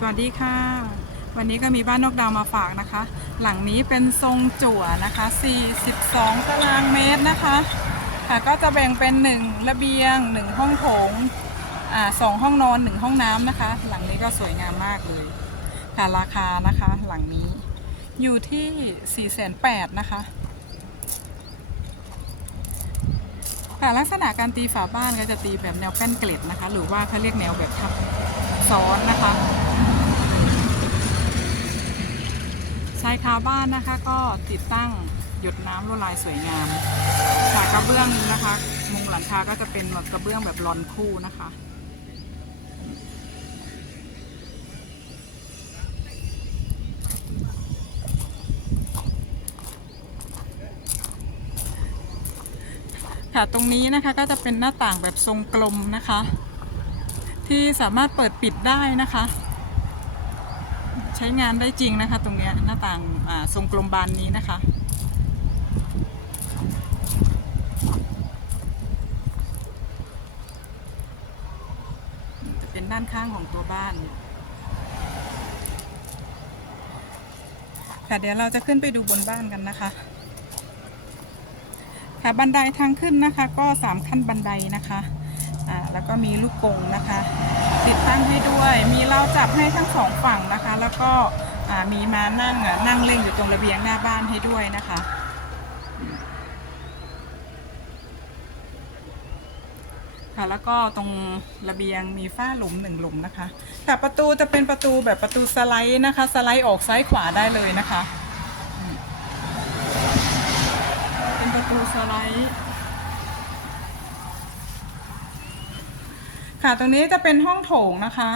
สวัสดีค่ะ วันนี้ก็มีบ้านนกดาวมาฝากนะคะ หลังนี้เป็นทรงจั่วนะคะ 42 ตารางเมตรนะคะค่ะก็จะแบ่งเป็น 1 ระเบียง 1 ห้องโถงอ่าสองห้องนอน 1 ห้องน้ำนะคะ หลังนี้ก็สวยงามมากเลยค่ะราคานะคะหลังนี้อยู่ที่ 4 8 0 0 0นะคะค่ะลักษณะการตีฝาบ้านก็จะตีแบบแนวแป้นเกล็ดนะคะ หรือว่าเขาเรียกแนวแบบทับซ้อนนะคะ ชาย คาบ้านนะคะ ก็ติดตั้งหยดน้ำลวดลายสวยงามฝากระเบื้องนะคะ มุงหลังคาก็จะเป็นกระเบื้องแบบลอนคู่นะคะค่ะตรงนี้นะคะก็จะเป็นหน้าต่างแบบทรงกลมนะคะ ที่สามารถเปิดปิดได้นะคะ ใช้งานได้จริงนะคะ ตรงเนี้ยหน้าต่างทรงกลมบานนี้นะคะ จะเป็นด้านข้างของตัวบ้านค่ะเดี๋ยวเราจะขึ้นไปดูบนบ้านกันนะคะ ค่ะบันไดทางขึ้นนะคะ ก็สามขั้นบันไดนะคะ อ่าแล้วก็มีลูกกงนะคะ ติดตั้งให้ด้วย มีเราจับให้ทั้งสองฝั่งนะคะ แล้วก็อ่ามีมานั่งอะนั่งเล่นอยู่ตรงระเบียงหน้าบ้านให้ด้วยนะคะค่ะแล้วก็ตรงระเบียงมีฝ้าหลุมหนึ่งหลุมนะคะค่ะประตูจะเป็นประตูแบบประตูสไลด์นะคะ สไลด์ออกซ้ายขวาได้เลยนะคะ เป็นประตูสไลด์ ค่ะ ตรงนี้จะเป็นห้องโถงนะคะ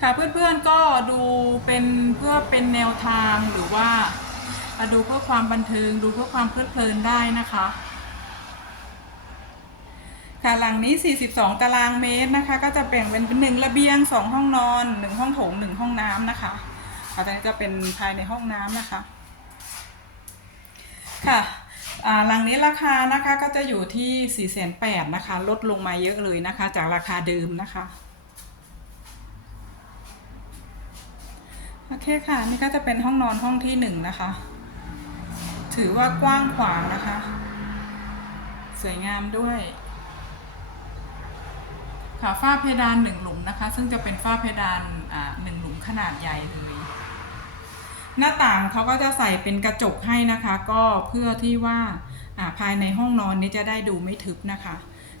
ค่ะเพื่อนๆก็ดูเป็นเพื่อเป็นแนวทางหรือว่าดูเพื่อความบันเทิงดูเพื่อความเพลิดเพลินได้นะคะค่ะหลังนี้ 42 ตารางเมตรนะคะ ก็จะแบ่งเป็นหนึ่งระเบียง 2 ห้องนอน 1 ห้องโถง 1 ห้องน้ำนะคะค่ะตอนนี้จะเป็นภายในห้องน้ำนะคะ ค่ะหลังนี้ราคานะคะก็จะอยู่ที่ 4 8 0 0 0นะคะ ลดลงมาเยอะเลยนะคะ จากราคาเดิมนะคะ โอเคค่ะ นี่ก็จะเป็นห้องนอนห้องที่หนึ่งนะคะ ถือว่ากว้างขวางนะคะ สวยงามด้วยค่ะฝ้าเพดานหนึ่งหลุมนะคะ ซึ่งจะเป็นฝ้าเพดานหนึ่งหลุมขนาดใหญ่เลย หน้าต่างเขาก็จะใส่เป็นกระจกให้นะคะ ก็เพื่อที่ว่าภายในห้องนอนนี้จะได้ดูไม่ทึบนะคะ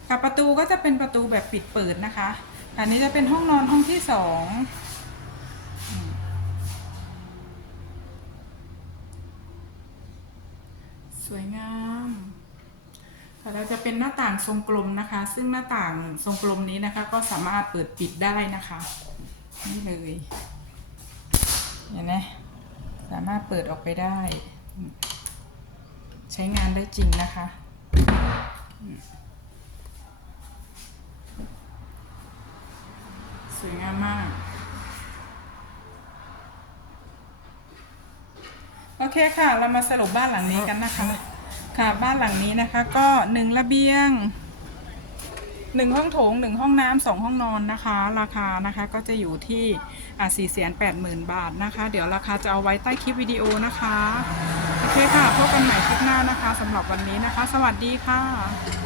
ค่ะประตูก็จะเป็นประตูแบบปิดเปิดนะคะ อันนี้จะเป็นห้องนอนห้องที่สองสวยงามค่ะเราจะเป็นหน้าต่างทรงกลมนะคะ ซึ่งหน้าต่างทรงกลมนี้นะคะ ก็สามารถเปิดปิดได้นะคะ นี่เลย เห็นไหม สามารถเปิดออกไปได้ ใช้งานได้จริงนะคะ สวยงามมาก โอเคค่ะ เรามาสรุปบ้านหลังนี้กันนะคะ ค่ะบ้านหลังนี้นะคะก็หนึ่งระเบียง หนึ่งห้องโถงหนึ่งห้องน้ำสองห้องนอนนะคะ ราคานะคะก็จะอยู่ที่สี่แสนแปดหมื่นบาทนะคะ เดี๋ยวราคาจะเอาไว้ใต้คลิปวิดีโอนะคะ โอเคค่ะพบกันใหม่คลิปหน้านะคะสำหรับวันนี้นะคะ สวัสดีค่ะ